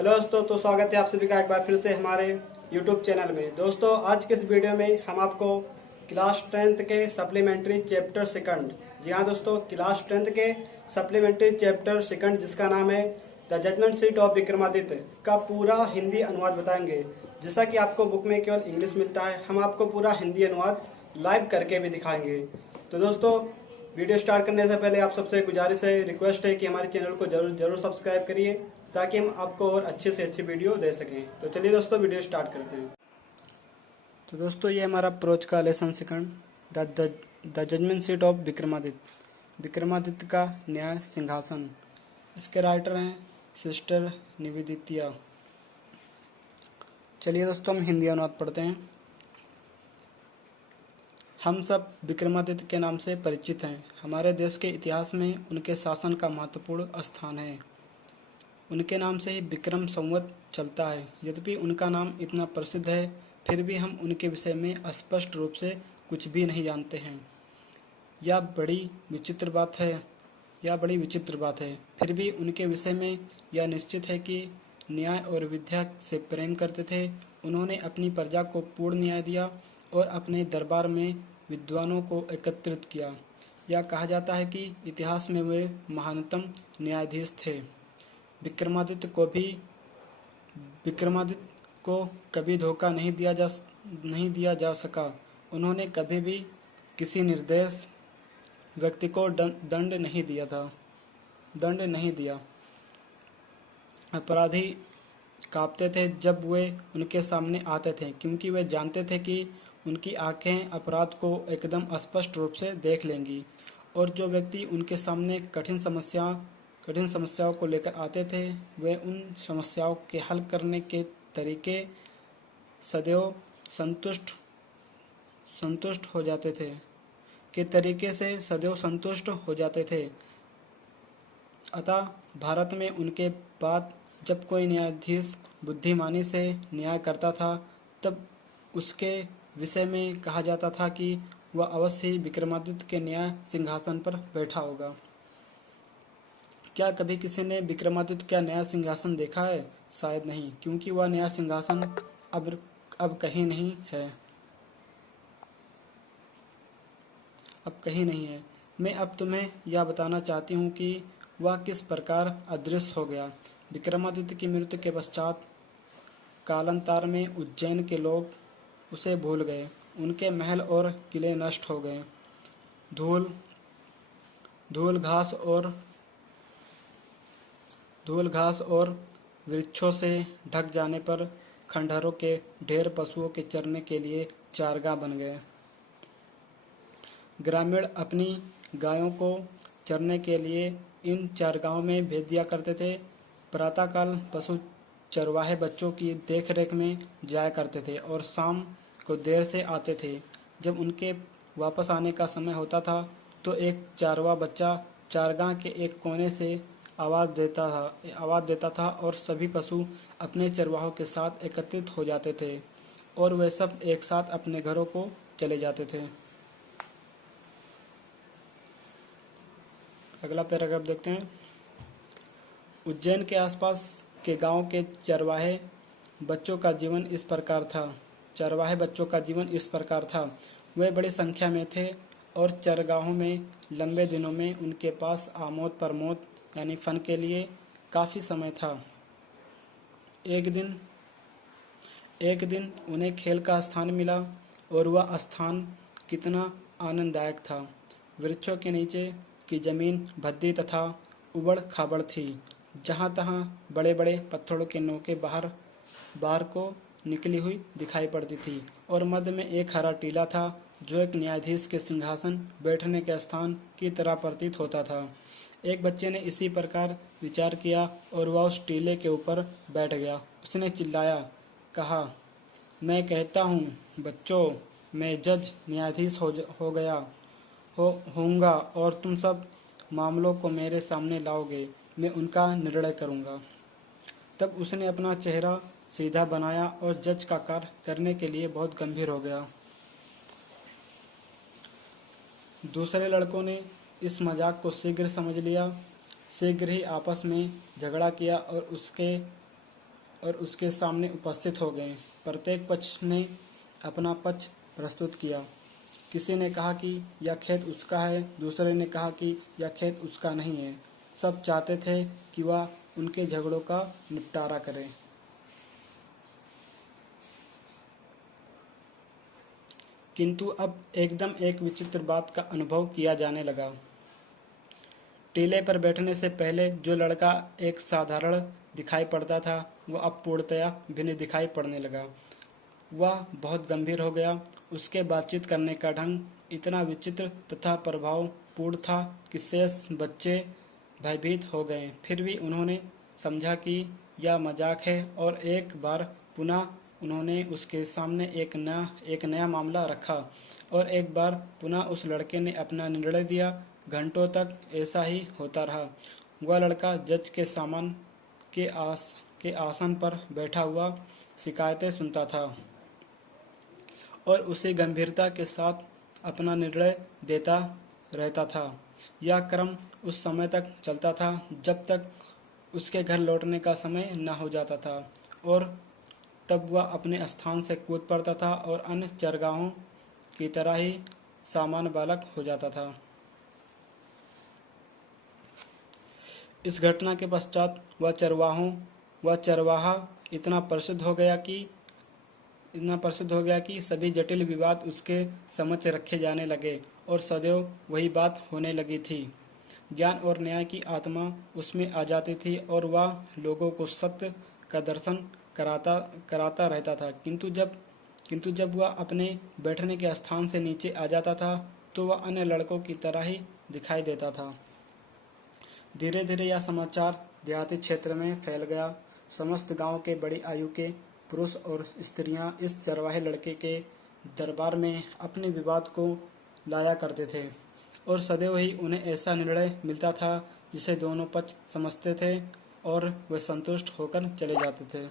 Hello दोस्तों, तो स्वागत है आप सभी का एक बार फिर से हमारे YouTube चैनल में। दोस्तों, आज के इस वीडियो में हम आपको क्लास 10th के सप्लीमेंट्री चैप्टर सेकंड, जी हाँ दोस्तों, क्लास 10th के सप्लीमेंट्री चैप्टर सेकंड जिसका नाम है the judgment seat of Vikramaditya का पूरा हिंदी अनुवाद बताएंगे। जैसा कि आपको बुक में केवल इंग्लिश मिलता है, हम आपको पूरा हिंदी अनुवाद लाइव करके भी दिखाएंगे। तो दोस्तों, वीडियो स्टार्ट करने से पहले आप सबसे गुजारिश है, रिक्वेस्ट है कि हमारे चैनल को जरूर सब्सक्राइब करिए ताकि हम आपको और अच्छे से अच्छी वीडियो दे सकें। तो चलिए दोस्तों, वीडियो स्टार्ट करते हैं। तो दोस्तों, ये हमारा अप्रोच का lesson second, the judgment seat of Vikramaditya, Vikramaditya का न्याय सिंहासन। इसके राइटर हैं सिस्टर निवेदिता। चलिए दोस्तों, हम हिंदी अनुवाद पढ़ते हैं। हम सब विक्रमादित्य के नाम से परिचित हैं। हमारे देश के इतिहास में उनके शासन का महत्वपूर्ण स्थान है। उनके नाम से ही विक्रम संवत चलता है। यद्यपि उनका नाम इतना प्रसिद्ध है, फिर भी हम उनके विषय में स्पष्ट रूप से कुछ भी नहीं जानते हैं। यह बड़ी विचित्र बात है। फिर भी उनके विषय में यह निश्चित है कि न्याय और विद्या से प्रेम करते थे। उन्होंने अपनी प्रजा को पूर्ण न्याय दिया और अपने दरबार में विद्वानों को एकत्रित किया। यह कहा जाता है कि इतिहास में वे महानतम न्यायाधीश थे। विक्रमादित्य को कभी धोखा नहीं दिया जा सका। उन्होंने कभी भी किसी निर्दोष व्यक्ति को दंड नहीं दिया। अपराधी कांपते थे जब वे उनके सामने आते थे, क्योंकि वे जानते थे कि उनकी आंखें अपराध को एकदम स्पष्ट रूप से देख लेंगी। और जो व्यक्ति उनके सामने कठिन समस्याओं को लेकर आते थे, वे उन समस्याओं के हल करने के तरीके सदैव संतुष्ट हो जाते थे। अतः भारत में उनके बाद जब कोई न्यायाधीश बुद्धिमानी से न्याय करता था, तब उसके विषय में कहा जाता था कि वह अवश्य ही विक्रमादित्य के न्याय सिंहासन पर बैठा होगा। क्या कभी किसी ने विक्रमादित्य का न्याय सिंहासन देखा है? शायद नहीं, क्योंकि वह न्याय सिंहासन अब कहीं नहीं है। मैं अब तुम्हें यह बताना चाहती हूँ कि वह किस प्रकार अदृश्य हो गया। विक्रमादित्य की मृत्यु के पश्चात कालांतर में उज्जैन के लोग उसे भूल गए। उनके महल और किले नष्ट हो गए। धूल घास और वृक्षों से ढक जाने पर खंडहरों के ढेर पशुओं के चरने के लिए चारगाह बन गए। ग्रामीण अपनी गायों को चरने के लिए इन चारगाहों में भेज दिया करते थे। प्रातःकाल पशु चरवाहे बच्चों की देखरेख में जाया करते थे और शाम को देर से आते थे। जब उनके वापस आने का समय होता था, तो एक चारवा बच्चा चारगाह के एक कोने से आवाज़ देता था और सभी पशु अपने चरवाहों के साथ एकत्रित हो जाते थे और वे सब एक साथ अपने घरों को चले जाते थे। अगला पैराग्राफ देखते हैं। उज्जैन के आसपास के गांव के चरवाहे बच्चों का जीवन इस प्रकार था। वे बड़ी संख्या में थे और चरगाहों में लंबे दिनों में उनके पास आमोद प्रमोद यानी फन के लिए काफ़ी समय था। एक दिन उन्हें खेल का स्थान मिला और वह स्थान कितना आनंददायक था। वृक्षों के नीचे की जमीन भद्दी तथा उबड़ खाबड़ थी। जहाँ तहाँ बड़े बड़े पत्थरों के नोके बाहर को निकली हुई दिखाई पड़ती थी और मध्य में एक हरा टीला था, जो एक न्यायाधीश के सिंहासन बैठने के स्थान की तरह प्रतीत होता था। एक बच्चे ने इसी प्रकार विचार किया और वह उस टीले के ऊपर बैठ गया। उसने चिल्लाया, कहा, मैं कहता हूँ बच्चों, मैं जज न्यायाधीश होऊंगा और तुम सब मामलों को मेरे सामने लाओगे। मैं उनका निर्णय करूँगा। तब उसने अपना चेहरा सीधा बनाया और जज का कार्य करने के लिए बहुत गंभीर हो गया। दूसरे लड़कों ने इस मजाक को शीघ्र समझ लिया, शीघ्र ही आपस में झगड़ा किया और और उसके सामने उपस्थित हो गए। प्रत्येक पक्ष ने अपना पक्ष प्रस्तुत किया। किसी ने कहा कि यह खेत उसका है, दूसरे ने कहा कि यह खेत उसका नहीं है। सब चाहते थे कि वह उनके झगड़ों का निपटारा करे। किंतु अब एकदम एक विचित्र बात का अनुभव किया जाने लगा। टीले पर बैठने से पहले जो लड़का एक साधारण दिखाई पड़ता था, वह अब पूर्णतया भिन्न दिखाई पड़ने लगा। वह बहुत गंभीर हो गया। उसके बातचीत करने का ढंग इतना विचित्र तथा प्रभावपूर्ण था कि शेष बच्चे भयभीत हो गए। फिर भी उन्होंने समझा कि यह मजाक है और एक बार पुनः उन्होंने उसके सामने एक नया मामला रखा और एक बार पुनः उस लड़के ने अपना निर्णय दिया। घंटों तक ऐसा ही होता रहा। वह लड़का जज के सामान के आसन पर बैठा हुआ शिकायतें सुनता था और उसी गंभीरता के साथ अपना निर्णय देता रहता था। यह क्रम उस समय तक चलता था जब तक उसके घर लौटने का समय न हो जाता था, और तब वह अपने स्थान से कूद पड़ता था और अन्य चरगाहों की तरह ही सामान्य बालक हो जाता था। इस घटना के पश्चात वह चरवाहा इतना प्रसिद्ध हो गया कि सभी जटिल विवाद उसके समक्ष रखे जाने लगे और सदैव वही बात होने लगी थी। ज्ञान और न्याय की आत्मा उसमें आ जाती थी और वह लोगों को सत्य का दर्शन कराता रहता था। किंतु जब वह अपने बैठने के स्थान से नीचे आ जाता था तो वह अन्य लड़कों की तरह ही दिखाई देता था। धीरे धीरे यह समाचार देहाती क्षेत्र में फैल गया। समस्त गांव के बड़ी आयु के पुरुष और स्त्रियां इस चरवाहे लड़के के दरबार में अपने विवाद को लाया करते थे और सदैव ही उन्हें ऐसा निर्णय मिलता था जिसे दोनों पक्ष समझते थे और वे संतुष्ट होकर चले जाते थे।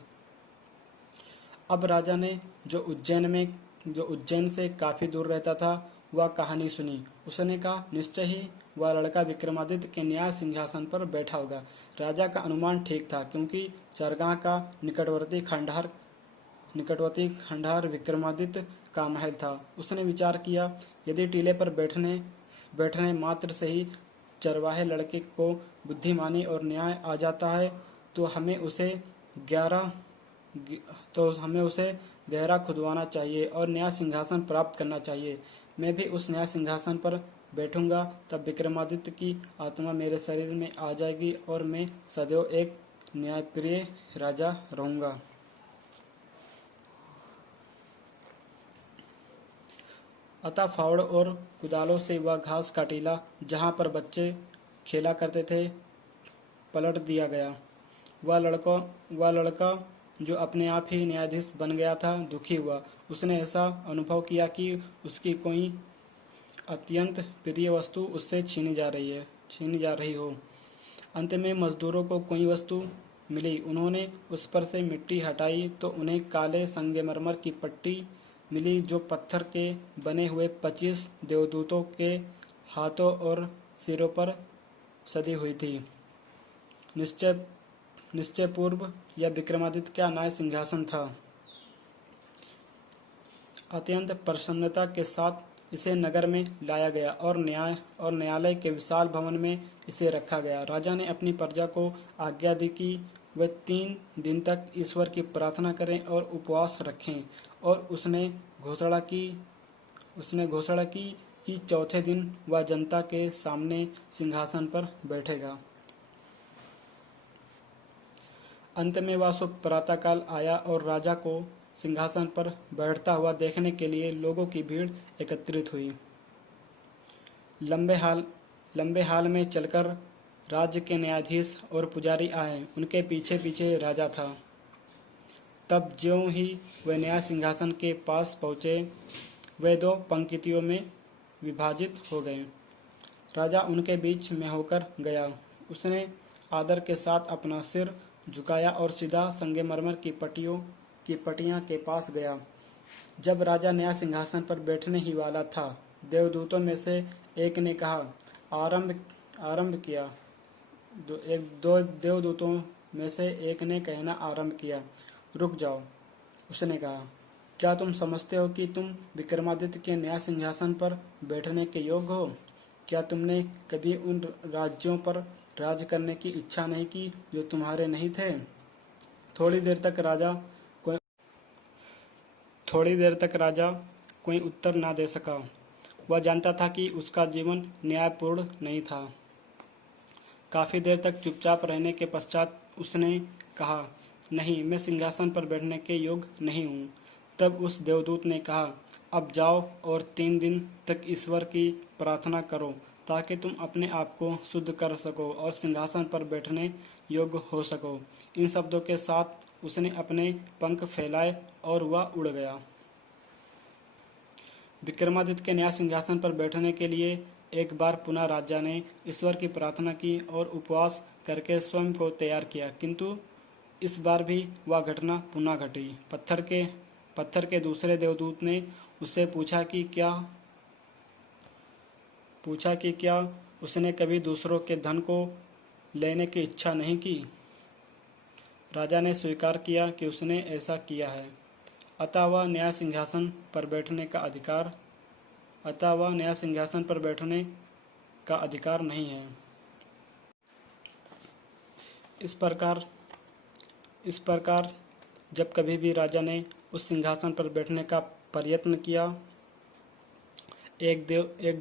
अब राजा ने जो उज्जैन से काफी दूर रहता था, वह कहानी सुनी। उसने कहा, निश्चय ही वह लड़का विक्रमादित्य के न्याय सिंहासन पर बैठा होगा। राजा का अनुमान ठीक था, क्योंकि चरगाह का निकटवर्ती खंडहर विक्रमादित्य का महल था। उसने विचार किया, यदि टीले पर बैठने मात्र से ही चरवाहे लड़के को बुद्धिमानी और न्याय आ जाता है तो हमें उसे गहरा खुदवाना चाहिए और न्याय सिंहासन प्राप्त करना चाहिए। मैं भी उस न्याय सिंहासन पर बैठूंगा, तब विक्रमादित्य की आत्मा मेरे शरीर में आ जाएगी और मैं सदैव एक न्यायप्रिय राजा रहूंगा। अतः फावड़ और कुदालों से वह घास का टीला जहाँ पर बच्चे खेला करते थे पलट दिया गया। वह लड़का जो अपने आप ही न्यायाधीश बन गया था, दुखी हुआ। उसने ऐसा अनुभव किया कि उसकी कोई अत्यंत प्रिय वस्तु उससे छीनी जा रही हो। अंत में मजदूरों को कोई वस्तु मिली। उन्होंने उस पर से मिट्टी हटाई तो उन्हें काले संगमरमर की पट्टी मिली, जो पत्थर के बने हुए 25 देवदूतों के हाथों और सिरों पर सदी हुई थी। निश्चय पूर्व यह विक्रमादित्य का न्याय सिंहासन था। अत्यंत प्रसन्नता के साथ इसे नगर में लाया गया और न्यायालय के विशाल भवन में इसे रखा गया। राजा ने अपनी प्रजा को आज्ञा दी कि वे 3 दिन तक ईश्वर की प्रार्थना करें और उपवास रखें, और उसने घोषणा की कि चौथे दिन वह जनता के सामने सिंहासन पर बैठेगा। अंत में वह शुभ प्रातःकाल आया और राजा को सिंहासन पर बैठता हुआ देखने के लिए लोगों की भीड़ एकत्रित हुई। लंबे हाल में चलकर राज्य के न्यायाधीश और पुजारी आए। उनके पीछे पीछे राजा था। तब ज्यों ही वे न्याय सिंहासन के पास पहुँचे, वे 2 पंक्तियों में विभाजित हो गए। राजा उनके बीच में होकर गया। उसने आदर के साथ अपना सिर झुकाया और सीधा संगमरमर की पटियां के पास गया। जब राजा न्याय सिंहासन पर बैठने ही वाला था, देवदूतों में से एक ने कहा, आरंभ किया। 2 देवदूतों में से एक ने कहना आरंभ किया। रुक जाओ, उसने कहा। क्या तुम समझते हो कि तुम विक्रमादित्य के न्याय सिंहासन पर बैठने के योग्य हो? क्या तुमने कभी उन राज्यों पर राज करने की इच्छा नहीं की जो तुम्हारे नहीं थे? थोड़ी देर तक राजा कोई उत्तर ना दे सका। वह जानता था कि उसका जीवन न्यायपूर्ण नहीं था। काफी देर तक चुपचाप रहने के पश्चात उसने कहा, नहीं, मैं सिंहासन पर बैठने के योग्य नहीं हूँ। तब उस देवदूत ने कहा, अब जाओ और 3 दिन तक ईश्वर की प्रार्थना करो ताकि तुम अपने आप को शुद्ध कर सको और सिंहासन पर बैठने योग्य हो सको। इन शब्दों के साथ उसने अपने पंख फैलाए और वह उड़ गया। विक्रमादित्य के न्याय सिंहासन पर बैठने के लिए एक बार पुनः राजा ने ईश्वर की प्रार्थना की और उपवास करके स्वयं को तैयार किया, किंतु इस बार भी वह घटना पुनः घटी। पत्थर के दूसरे देवदूत ने उससे पूछा कि क्या उसने कभी दूसरों के धन को लेने की इच्छा नहीं की? राजा ने स्वीकार किया कि उसने ऐसा किया है, अतः वह न्याय सिंहासन पर बैठने का अधिकार नहीं है। इस प्रकार जब कभी भी राजा ने उस सिंहासन पर बैठने का प्रयत्न किया, एक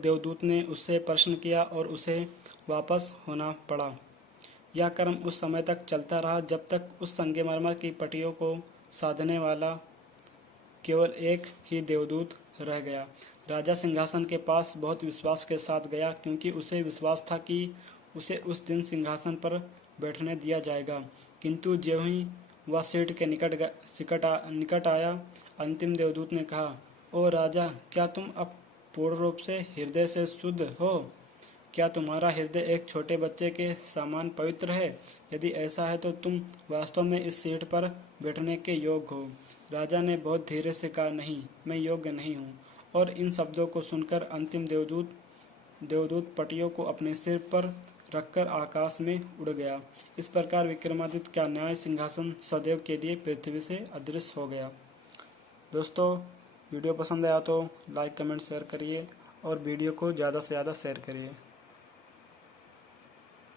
देवदूत ने उससे प्रश्न किया और उसे वापस होना पड़ा। यह क्रम उस समय तक चलता रहा जब तक उस संगमरमर की पट्टियों को साधने वाला केवल एक ही देवदूत रह गया। राजा सिंहासन के पास बहुत विश्वास के साथ गया, क्योंकि उसे विश्वास था कि उसे उस दिन सिंहासन पर बैठने दिया जाएगा। किंतु ज्यों ही वह सीट के निकट आया, अंतिम देवदूत ने कहा, ओ राजा, क्या तुम अब पूर्ण रूप से हृदय से शुद्ध हो? क्या तुम्हारा हृदय एक छोटे बच्चे के समान पवित्र है? यदि ऐसा है तो तुम वास्तव में इस सीट पर बैठने के योग्य हो। राजा ने बहुत धीरे से कहा, नहीं, मैं योग्य नहीं हूँ। और इन शब्दों को सुनकर अंतिम देवदूत पट्टियों को अपने सिर पर रखकर आकाश में उड़ गया। इस प्रकार विक्रमादित्य का न्याय सिंहासन सदैव के लिए पृथ्वी से अदृश्य हो गया। दोस्तों, वीडियो पसंद आया तो लाइक, कमेंट, शेयर करिए और वीडियो को ज़्यादा से ज़्यादा शेयर करिए।